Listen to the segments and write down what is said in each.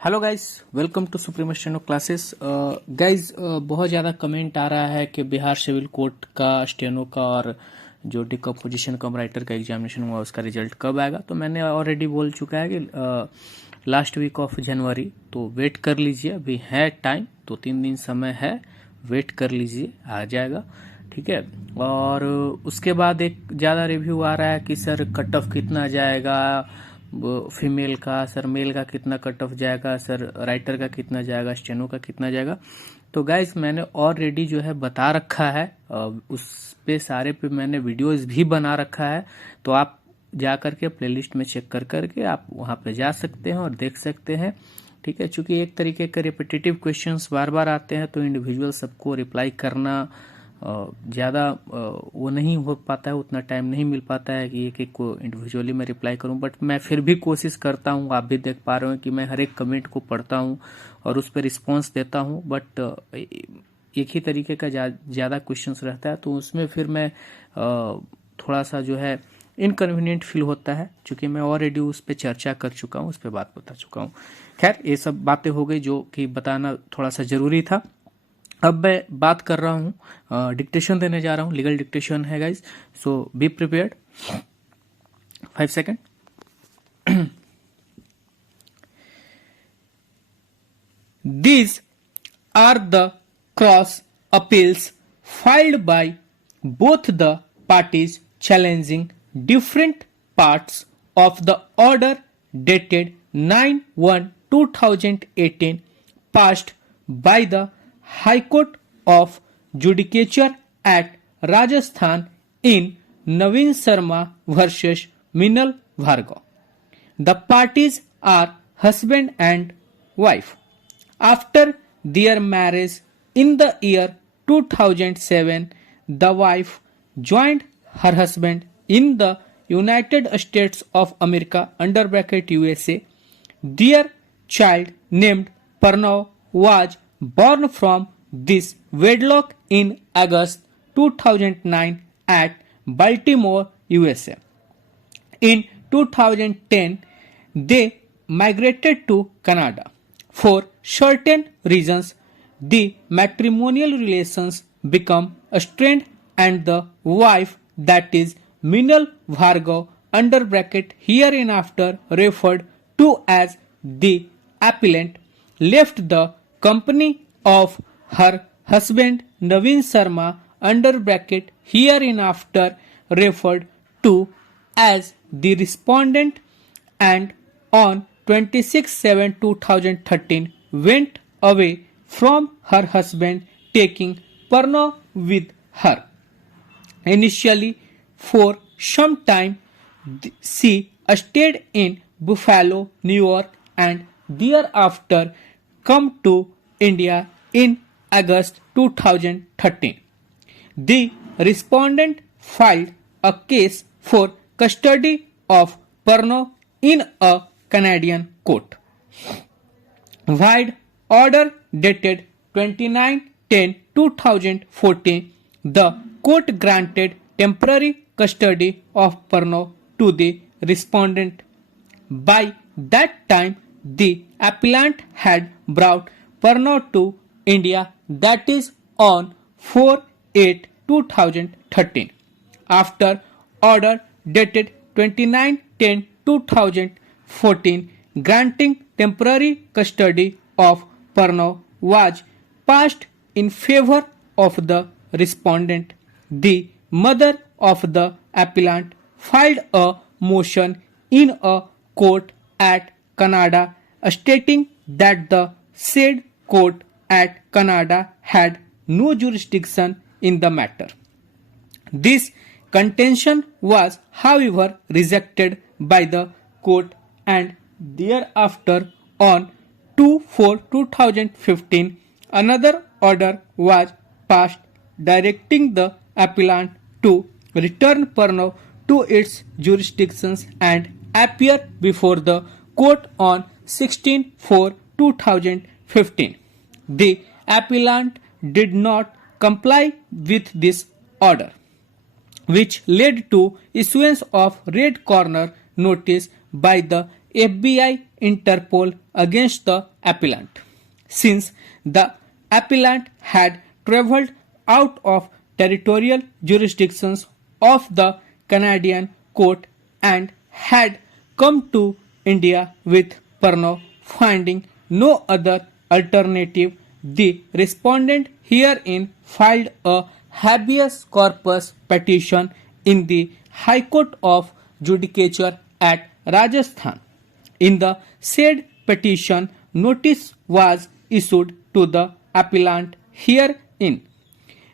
Hello guys, welcome to supreme steno classes. Guys, बहुत ज़्यादा comment आ रहा है कि बिहार सिविल कोर्ट का स्टेनो का और जो डिकम्पोजिशन कम राइटर का एग्जामिनेशन हुआ उसका रिजल्ट कब आएगा। तो मैंने ऑलरेडी बोल चुका है कि लास्ट वीक ऑफ जनवरी, तो वेट कर लीजिए, अभी है टाइम, 2-3 दिन समय है, वेट कर लीजिए, आ जाएगा। ठीक है। और उसके बाद एक ज़्यादा रिव्यू आ रहा है कि सर कट ऑफ कितना जाएगा, फीमेल का, सर मेल का कितना कट ऑफ जाएगा, सर राइटर का कितना जाएगा, स्टेनो का कितना जाएगा। तो गाइस, मैंने ऑलरेडी जो है बता रखा है, उस पे सारे पे मैंने वीडियोस भी बना रखा है। तो आप जा करके प्लेलिस्ट में चेक कर करके आप वहाँ पे जा सकते हैं और देख सकते हैं। ठीक है। चूंकि एक तरीके के रिपीटेटिव क्वेश्चंस बार बार आते हैं तो इंडिविजुअल सबको रिप्लाई करना ज़्यादा वो नहीं हो पाता है, उतना टाइम नहीं मिल पाता है कि एक एक को इंडिविजुअली मैं रिप्लाई करूं। बट मैं फिर भी कोशिश करता हूं, आप भी देख पा रहे हो कि मैं हर एक कमेंट को पढ़ता हूं और उस पर रिस्पॉन्स देता हूं। बट एक ही तरीके का ज़्यादा क्वेश्चंस रहता है तो उसमें फिर मैं थोड़ा सा जो है इनकन्वीनियंट फील होता है, क्योंकि मैं ऑलरेडी उस पर चर्चा कर चुका हूँ, उस पर बात बता चुका हूँ। खैर, ये सब बातें हो गई जो कि बताना थोड़ा सा ज़रूरी था। अब मैं बात कर रहा हूँ, डिक्टेशन देने जा रहा हूँ, लीगल डिक्टेशन है guys, so be prepared. 5 second. These are the cross appeals filed by both the parties challenging different parts of the order dated 9/1/2018 passed by the High Court of Judicature at Rajasthan in Naveen Sharma versus Minal Bhargav. The parties are husband and wife. After their marriage in the year 2007, the wife joined her husband in the United States of America (USA). Their child named Pranav was born from this wedlock in August 2009 at Baltimore, USA. In 2010, they migrated to Canada. For certain reasons, the matrimonial relations become strained and the wife, that is Minal Bhargav (hereinafter referred to as the appellant), left the company of her husband Naveen Sharma (hereinafter referred to as the respondent), and on 26/7/2013 went away from her husband, taking Pranav with her. Initially, for some time, she stayed in Buffalo, New York, and thereafter come to India in August 2013. The respondent filed a case for custody of Pranav in a Canadian court. Vide order dated 29/10/2014, the court granted temporary custody of Pranav to the respondent. By that time, the appellant had brought Pranav to India, that is on 4/8/2013. After order dated 29/10/2014 granting temporary custody of Pranav was passed in favor of the respondent, the mother of the appellant filed a motion in a court at Canada stating that the said court at Canada had no jurisdiction in the matter. This contention was, however, rejected by the court, and thereafter on 2/4/2015 another order was passed directing the appellant to return Pranav to its jurisdictions and appear before the court on 16/4/2015. The appellant did not comply with this order, which led to issuance of red corner notice by the FBI Interpol against the appellant. Since the appellant had travelled out of territorial jurisdictions of the Canadian court and had come to India with Pernod, finding no other alternative, the respondent herein filed a habeas corpus petition in the High Court of Judicature at Rajasthan. In the said petition, notice was issued to the appellant herein.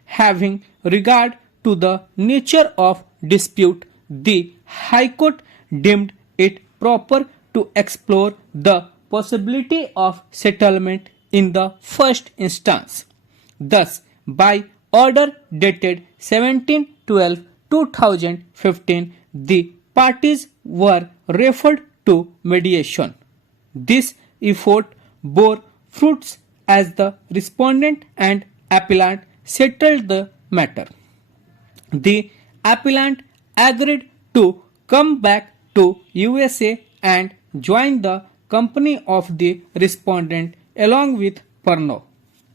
Having regard to the nature of dispute, the High Court deemed it proper to explore the possibility of settlement in the first instance. Thus, by order dated 17/12/2015, the parties were referred to mediation. This effort bore fruits as the respondent and appellant settled the matter. The appellant agreed to come back to USA and join the company of the respondent along with Pernod.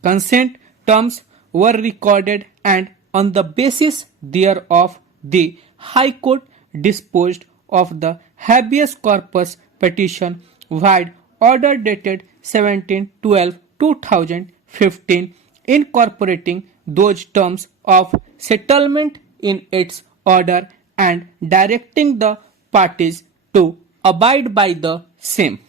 Consent terms were recorded, and on the basis thereof the High Court disposed of the habeas corpus petition vide order dated 17/12/2015, incorporating those terms of settlement in its order and directing the parties to abide by the same.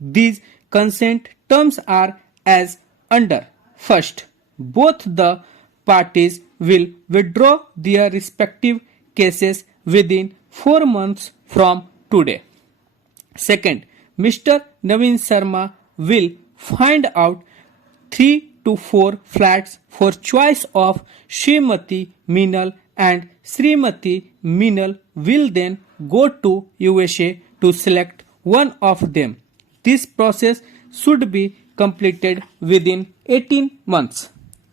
These consent terms are as under. First, both the parties will withdraw their respective cases within 4 months from today. Second, Mr. Naveen Sharma will find out 3 to 4 flats for choice of Srimati Meenal, and Srimati Meenal will then go to USA to select one of them. This process should be completed within 18 months.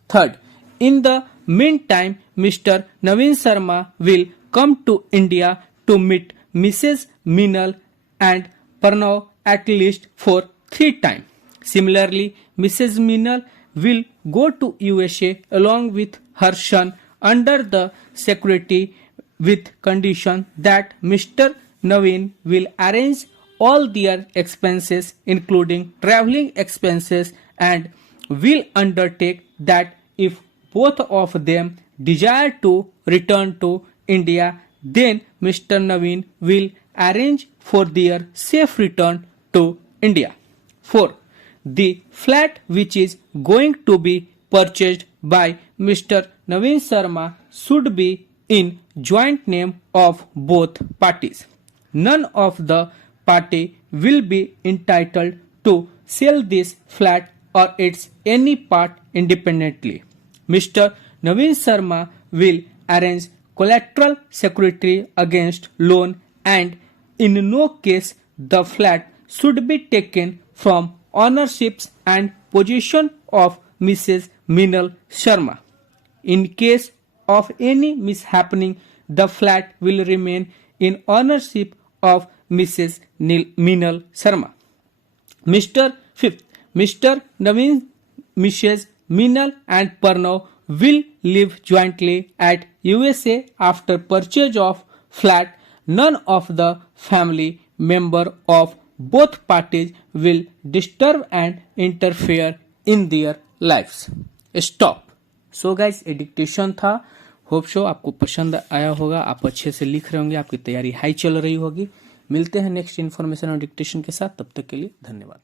Third, in the meantime, Mr. Naveen Sharma will come to India to meet Mrs. Meenal and Pernod at least for 3 times. Similarly, Mrs. Meenal will go to USA along with her son under the security, with condition that Mr. Naveen will arrange all their expenses including travelling expenses, and will undertake that if both of them desire to return to India, then Mr. Naveen will arrange for their safe return to India. 4. The flat which is going to be purchased by Mr. Naveen Sharma should be in joint name of both parties. None of the party will be entitled to sell this flat or its any part independently. Mr. Naveen Sharma will arrange collateral security against loan, and in no case the flat should be taken from ownerships and possession of Mrs. Meenal Sharma. In case of any mishappening, the flat will remain in ownership of Mrs. Meenal Sharma. Fifth, Mr. Naveen, Mrs. Meenal and Pernod will live jointly at USA after purchase of flat. None of the family member of both parties will disturb and interfere in their lives. Stop. So guys, ये dictation था. Hope show आपको पसंद आया होगा, आप अच्छे से लिख रहे होंगे, आपकी तैयारी हाई चल रही होगी. मिलते हैं नेक्स्ट इन्फॉर्मेशन और डिक्टेशन के साथ. तब तक के लिए धन्यवाद.